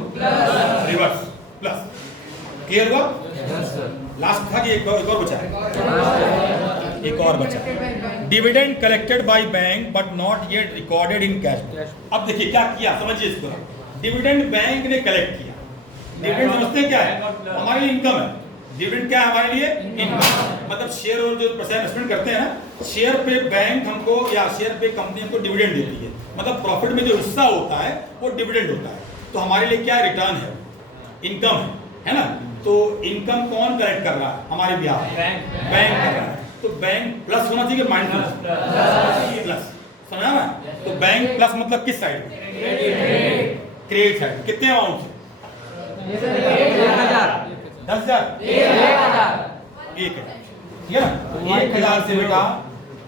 reverse plus. Clear हुआ? लास्ट था कि एक और बचा है, एक और बचा। Dividend collected by bank but not yet recorded in cash. अब देखिए क्या किया, समझिए इसको। डिविडेंड बैंक ने कलेक्ट किया, डिविडेंड समझते हैं क्या है? हमारे लिए इनकम है। डिविडेंड क्या है हमारे लिए? इनकम, मतलब शेयर और जो पैसा इन्वेस्टमेंट करते हैं ना, शेयर पे बैंक हमको या शेयर पे कंपनी हमको डिविडेंड देती है, मतलब प्रॉफिट में जो हिस्सा होता है वो डिविडेंड होता है। तो हमारे लिए क्या रिटर्न है? इनकम है ना। तो इनकम कौन कलेक्ट कर रहा है हमारे बिहार? बैंक कर रहा है। तो बैंक प्लस होना चाहिए माइनस? प्लस, समझा ना? तो बैंक प्लस मतलब किस साइड? Credit side. कितने अमाउंट से? 10,000 1,000, ठीक है ना। 1,000 से बेटा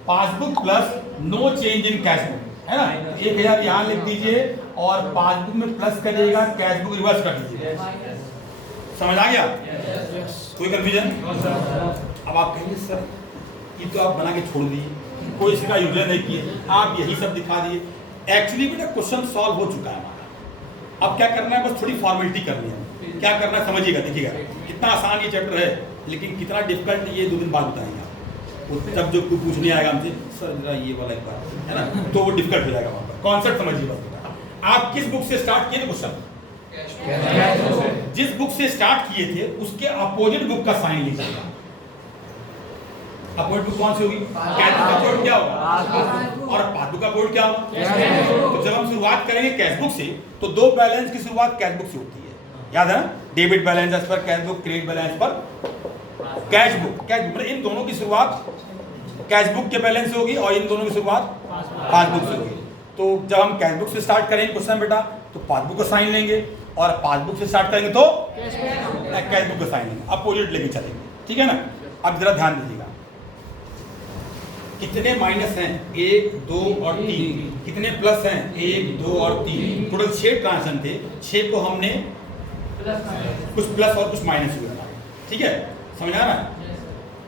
passbook plus no change in cash book है ना, 1,000 यहाँ लिख दीजिए और पासबुक में प्लस करिएगा, कैश बुक रिवर्स कर दीजिए। समझ आ गया? कोई कंफ्यूजन? अब आप कहेंगे सर ये तो आप बना के छोड़ दिए, कोई इसका यूजर नहीं किए, आप यही सब दिखा दिए। एक्चुअली बेटा क्वेश्चन सॉल्व हो चुका है हमारा, अब क्या करना है? बस थोड़ी फॉर्मेलिटी करनी है। क्या करना है समझिएगा, देखिएगा कितना आसान ये चैप्टर है, लेकिन कितना डिफिकल्ट ये 2 दिन बाद बताएंगे आपको। तब जो कोई पूछने आएगा हमसे सर जरा ये वाला एक बार है ना, तो वो डिफिकल्ट हो जाएगा वहाँ पर। कॉन्सेप्ट समझिए बस बेटा। आप किस बुक से स्टार्ट किए थे क्वेश्चन? जिस बुक से स्टार्ट किए थे उसके अपोजिट बुक का साइन लीजिएगा। अपोजिट बुक कौन सी होगी? कैश बुक का कोड क्या होगा? और पासबुक का कोड क्या होगा? तो जब हम शुरुआत करेंगे कैश बुक से तो 2 बैलेंस की शुरुआत कैश बुक से होती है, याद है ना? डेबिट बैलेंस एज पर कैश बुक, क्रेडिट बैलेंस पर कैश बुक। कैश बुक इन दोनों की शुरुआत कैश बुक के बैलेंस से होगी और इन दोनों की शुरुआत पासबुक से होगी। तो जब हम कैश बुक से स्टार्ट करेंगे क्वेश्चन बेटा तो पासबुक का साइन लेंगे, और पासबुक से स्टार्ट करेंगे तो कैश बुक का साइन लेंगे, अपोजिट लेके चलेंगे। ठीक है ना। अब जरा ध्यान दीजिएगा, कितने माइनस हैं? 1, 2 और 3। कितने प्लस हैं? 1, 2 और 3। टोटल 6 ट्रांजेक्शन थे, 6 को हमने कुछ प्लस और कुछ माइनस हुए। ठीक है, समझ आ रहा है?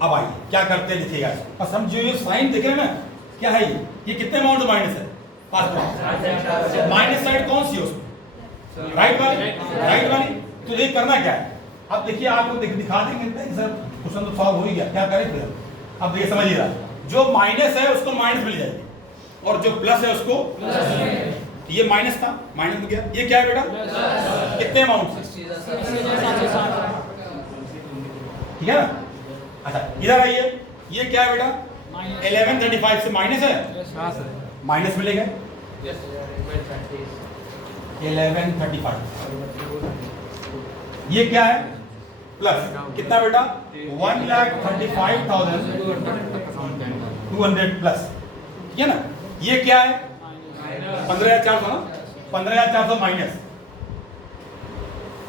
अब आइए क्या करते हैं, लिखिएगा। बस हम जो ये साइन देख रहे हैं ना, क्या है ये कितने अमाउंट माइनस है? माइनस साइड कौन सी है उसमें? राइट वाली, राइट वाली। तो ये करना क्या है? अब देखिए आपको दिखा देंगे सर क्वेश्चन तो सॉल्व हो ही गया, क्या करें फिर? अब देखिए समझिएगा, जो माइनस है उसको माइनस मिल जाएगी और जो प्लस है उसको ये माइनस था, माइनस मिल गया। ये क्या है बेटा? कितने अमाउंट से? ठीक है ना। अच्छा इधर आइए, ये क्या है बेटा? 1135 से माइनस है, माइनस मिलेगा 1135। ये क्या है? प्लस कितना बेटा? 1,35,200 प्लस। ठीक है ना। ये क्या है? 15,400 ना, 15,400 माइनस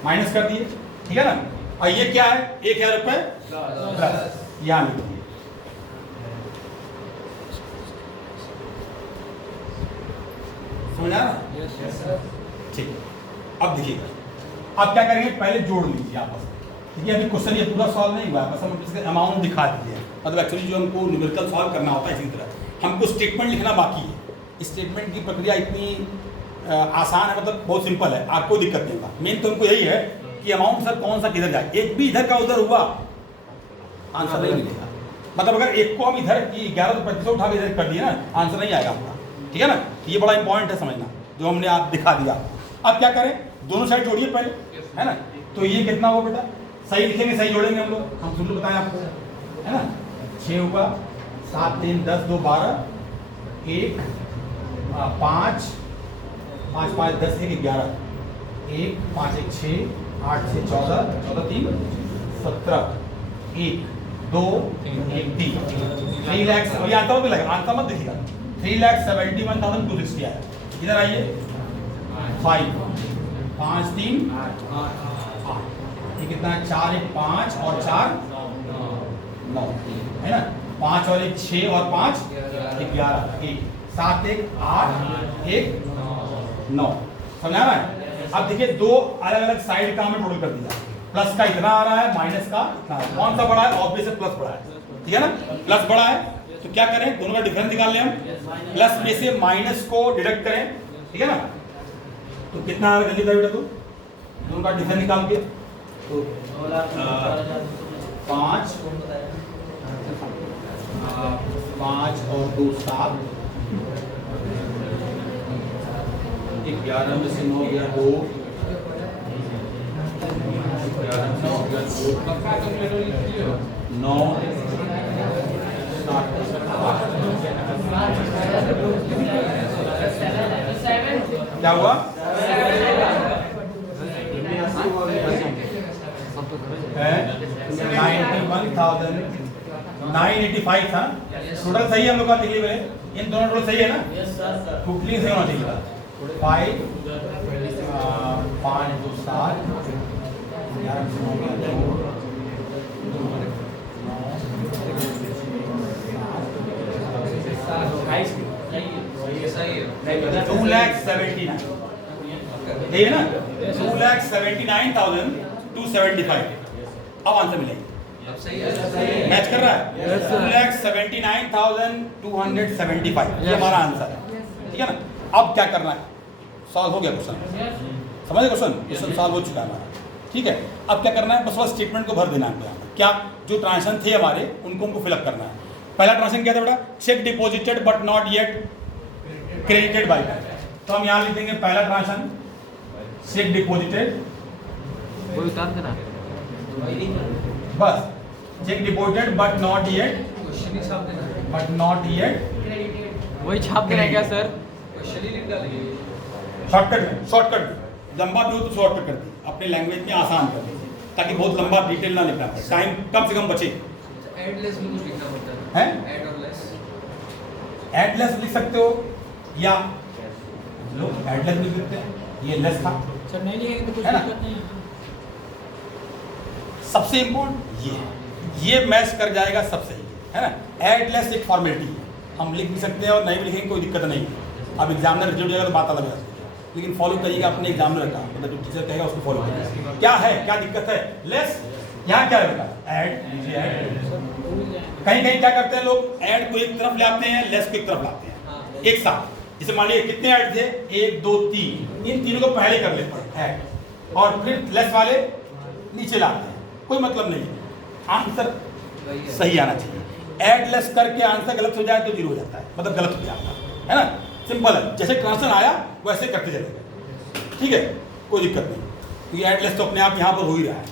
माइनस कर दिए, ठीक है ना। और ये क्या है, 1000 रुपए प्लस, यहाँ लिख दिए। समझ आ रहा? ठीक। अब देखिएगा, अब क्या करेंगे, पहले जोड़ लीजिए आपस में, क्योंकि अभी क्वेश्चन ये पूरा सॉल्व नहीं हुआ है, बस हम इसके अमाउंट दिखा दीजिए। मतलब एक्चुअली जो हमको न्यूमेरिकल सॉल्व करना होता है इसी तरह हमको स्टेटमेंट लिखना बाकी है। स्टेटमेंट की प्रक्रिया इतनी आसान है, मतलब बहुत सिंपल है, आपको दिक्कत नहीं होगा। मेन तो हमको यही है कि अमाउंट सर कौन सा किधर जाए, एक भी इधर का उधर हुआ आंसर नहीं मिलेगा। मतलब अगर एक को हम इधर की 11 तो 25 उठा के इधर कर दिए ना, आंसर नहीं आएगा आपका, ठीक है ना। ये बड़ा इंपॉर्टेंट है समझना, जो हमने आप दिखा दिया। अब क्या करें, दोनों साइड जोड़िए पहले, है ना। तो ये कितना हुआ बेटा, सही लिखेंगे, सही जोड़ेंगे हम लोग, हम शुरू बताएं आपको, है ना। 6 हुआ, 7 3 10 2 12, 1 5 5 5 10 1 11, 1 5 1 6 8 6 14 14 3 17, 1 2 1 3 3 लाख। अभी आंसर मत लगा, आंसर मत देखिएगा, 3,71,260 आया। इधर आइए, 5 5 3 8, ये कितना है, 4 1 5 और 4 9, है ना। 5 और 1 6 और 5 11, 1 7 1 8 1 9। समझ आ रहा है। अब देखिए, दो अलग अलग साइड का हमें टोटल कर दिया, प्लस का इतना आ रहा है, माइनस का इतना आ रहा है। कौन सा बड़ा है, ऑब्वियस प्लस बड़ा है, ठीक है ना। प्लस बड़ा है तो क्या करें, दोनों का डिफरेंस निकाल लें हम, प्लस में से माइनस को डिडक्ट करें, ठीक है ना। तो कितना आ रहा है, जल्दी बताइए बेटा, तो दोनों का डिफरेंस निकाल के, तो 5 और 2 7, 11 में से 9 गया 2, 9 क्या हुआ, है 91,985 था। टोटल सही है हम लोग का, दिल्ली में इन दोनों टोटल सही है ना, टोटली सही होना चाहिए। 5 5 2 7 2,79,000, यही है ना, 2,79,275। अब आंसर मिलेगा, मैच कर रहा है, 2,79,275 ये हमारा आंसर है, ठीक है ना। अब क्या करना है, सॉल्व हो गया क्वेश्चन, समझे, क्वेश्चन सॉल्व हो चुका है हमारा, ठीक है। अब क्या करना है, बस स्टेटमेंट को भर देना है यहाँ पर। क्या जो ट्रांजेक्शन थे हमारे उनको हमको फिलअप करना है। पहला ट्रांजेक्शन क्या था बेटा, check deposited but not yet credited by bank. तो हम यहाँ लिख देंगे पहला ट्रांजेक्शन, चेक डिपॉजिटेड, बस check deposited but not yet वही छाप देना क्या सर? शॉर्टकट लंबा भी हो तो शॉर्टकट कर दी, अपने लैंग्वेज में आसान कर दीजिए, ताकि बहुत लंबा डिटेल ना लिखना पड़े, टाइम कम से कम बचे। ऐड लेस में कुछ लिखना पड़ता है, ऐड और लेस, ऐड लेस लिख सकते हो, या लोग ऐड लेस लिख सकते हैं, ये लेस था सर नहीं लिखेंगे तो कुछ है ना? दिक्कत नहीं है। सबसे इम्पोर्टेंट ये मैच कर जाएगा, सब सही है ना। ऐड लेस एक फॉर्मेलिटी है, हम लिख भी सकते हैं और नहीं भी लिखेंगे कोई दिक्कत नहीं है। अब एग्जामिनर रिजल्ट जाएगा तो बात अलग है, लेकिन फॉलो करिएगा अपने एग्जामिनर का, मतलब जो टीचर कहेगा उसको फॉलो करिएगा। क्या है, क्या दिक्कत है, लेस, यहाँ क्या है, ऐड लीजिए, ऐड। कहीं कहीं क्या करते हैं लोग, ऐड को एक तरफ ले आते हैं, लेस को एक तरफ लाते हैं एक साथ। जैसे मान लीजिए कितने ऐड थे, 1 2 3, इन तीनों को पहले कर लेते हैं ऐड, और फिर लेस वाले नीचे लाते हैं, कोई मतलब नहीं है। आंसर सही आना चाहिए, ऐड लेस करके आंसर गलत हो जाए तो 0 हो जाता है, मतलब गलत हो जाता है ना। सिंपल है, जैसे ट्रांसफर आया वैसे करते चलेंगे, ठीक है, कोई दिक्कत नहीं। तो ये ऐड लेस तो अपने आप यहाँ पर हो ही रहा है,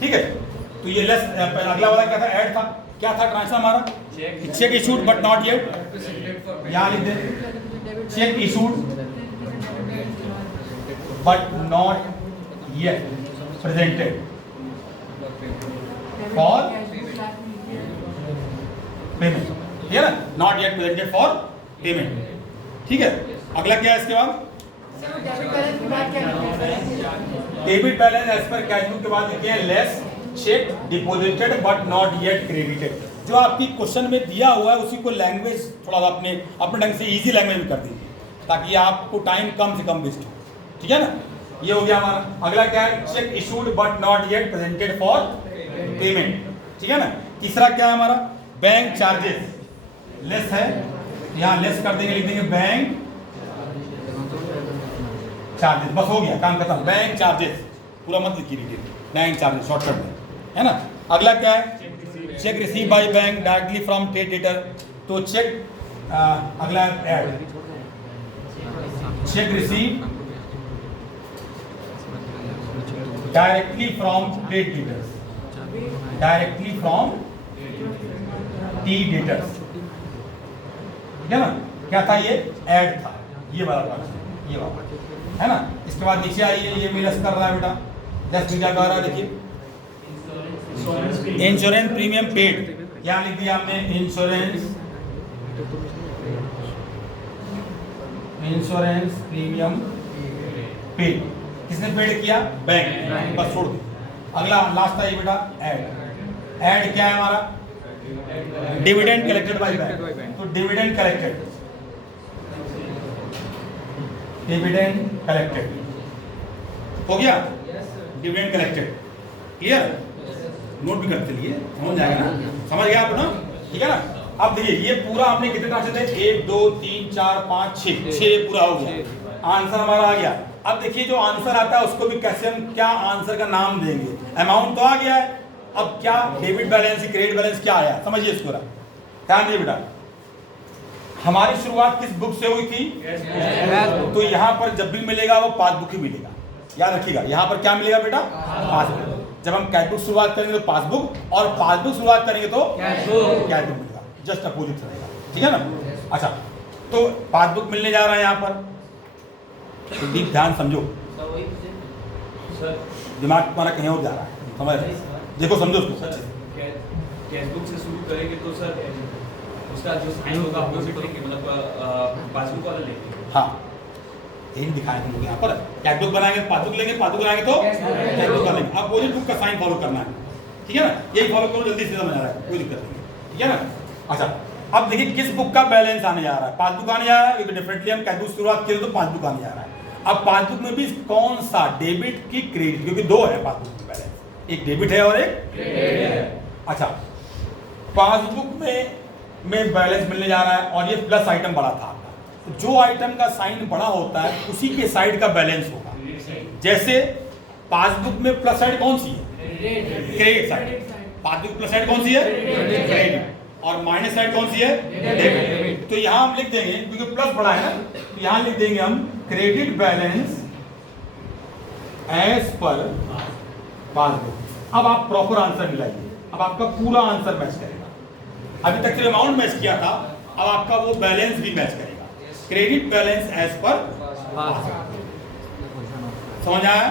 ठीक है। तो ये लेस, अगला वाला क्या था, ऐड था, क्या था ट्रांसफर हमारा, cheque issued but not yet, यहाँ लिख दे, cheque issued but not yet presented for payment, ठीक है ना, not yet presented for payment, ठीक है। अगला क्या है इसके बाद, डेबिट बैलेंस के बाद क्या लिखना है? डेबिट बैलेंस एज पर कैश बुक के बाद लिखे हैं less cheque deposited but not yet credited. जो आपकी क्वेश्चन में दिया हुआ है उसी को लैंग्वेज थोड़ा सा अपने अपने ढंग से इजी लैंग्वेज में कर दीजिए ताकि आपको टाइम कम से कम वेस्ट हो, ठीक है ना। ये हो गया हमारा। अगला क्या है? Check issued but not yet presented for payment, ठीक है ना। तीसरा क्या है हमारा? बैंक चार्जेस लेस है, यहाँ लेस कर देंगे, लिख देंगे बैंक चार्जेस, बस हो गया काम खत्म। बैंक चार्जेस पूरा मत लिखिए डिटेल, बैंक चार्जेस शॉर्टकट में, है ना। अगला क्या है? Check receive by bank directly from trade debtor, तो चेक अगला add check receive directly from trade debtors, directly from T debtors, ठीक है ना। क्या था ये? ऐड था, ये वाला पार्ट, ये वाला है ना। इसके बाद नीचे आइए, ये भी लेस कर रहा है बेटा, जस्ट क्या कर रहा है देखिए, इंश्योरेंस प्रीमियम पेड, क्या लिख दिया हमने? इंश्योरेंस प्रीमियम पेड, किसने पेड किया? बैंक, बस छोड़ दो। अगला लास्ट है ये बेटा ऐड। ऐड क्या है हमारा? डिविडेंड कलेक्टेड बाय बैंक, तो डिविडेंड कलेक्टेड, डिविडेंड कलेक्टेड हो गया, डिविडेंड कलेक्टेड, क्लियर। नोट भी करते लिए समझ जाएगा ना, समझ गया आप ना, ठीक है ना। अब देखिए ये पूरा हमने कितने ट्रांसलेट थे? 1 2 3 4 5 6 पूरा हो गया, आंसर हमारा आ गया। अब देखिए जो आंसर आता है उसको भी कैसे हम क्या आंसर का नाम देंगे। अमाउंट तो आ गया है, अब क्या डेबिट बैलेंस क्रेडिट बैलेंस क्या आया, समझिए इसको, ध्यान दीजिए बेटा। हमारी शुरुआत किस बुक से हुई थी? तो यहाँ पर जब भी मिलेगा वो पासबुक ही मिलेगा, याद रखिएगा। यहाँ पर क्या मिलेगा बेटा? पासबुक। जब हम कैश बुक शुरुआत करेंगे तो पासबुक, और पासबुक शुरुआत करेंगे तो कैश बुक मिलेगा, जस्ट अपोजिट रहेगा, ठीक है ना। अच्छा, तो पासबुक मिलने जा रहा है यहाँ पर, तो डीप ध्यान समझो, दिमाग तुम्हारा कहीं और जा रहा है, समझ रहे? देखो समझो उसको अच्छे से। कैश बुक से शुरू करेंगे तो सर उसका जो साइन होगा वो भी लेंगे, मतलब पासबुक वाला लेंगे। हाँ, यही दिखाएं हम लोग यहाँ पर। कैश बुक बनाएंगे पासबुक लेंगे, पासबुक बनाएंगे तो कैश बुक लेंगे। अब अपोजिट बुक का साइन फॉलो करना है, ठीक है ना। यही फॉलो करो, जल्दी से समझ आ रहा है, कोई दिक्कत नहीं, ठीक है ना। अच्छा, अब देखिए किस बुक का बैलेंस आने जा रहा है? पासबुक आने जा रहा है, क्योंकि डेफिनेटली हम कैश बुक शुरुआत करें तो पासबुक आने जा रहा है। अब पासबुक में भी कौन सा, डेबिट की क्रेडिट, क्योंकि दो है पासबुक में बैलेंस, एक डेबिट है और एक क्रेडिट है। अच्छा, पासबुक में बैलेंस मिलने जा रहा है और ये प्लस आइटम बड़ा था आपका, जो आइटम का साइन बड़ा होता है उसी के साइड का बैलेंस होगा। जैसे पासबुक में प्लस साइड कौन सी है? Credit side. Passbook plus side कौन सी है? क्रेडिट। और माइनस साइड कौन सी है? डेबिट। तो यहाँ हम लिख देंगे, क्योंकि प्लस बड़ा है ना, तो यहाँ लिख देंगे हम credit balance as per passbook. अब आप प्रॉपर आंसर मिलाइए, अब आपका पूरा आंसर मैच करेगा। अभी तक जो अमाउंट मैच किया था, अब आपका वो बैलेंस भी मैच करेगा। क्रेडिट बैलेंस एज पर, समझ आया?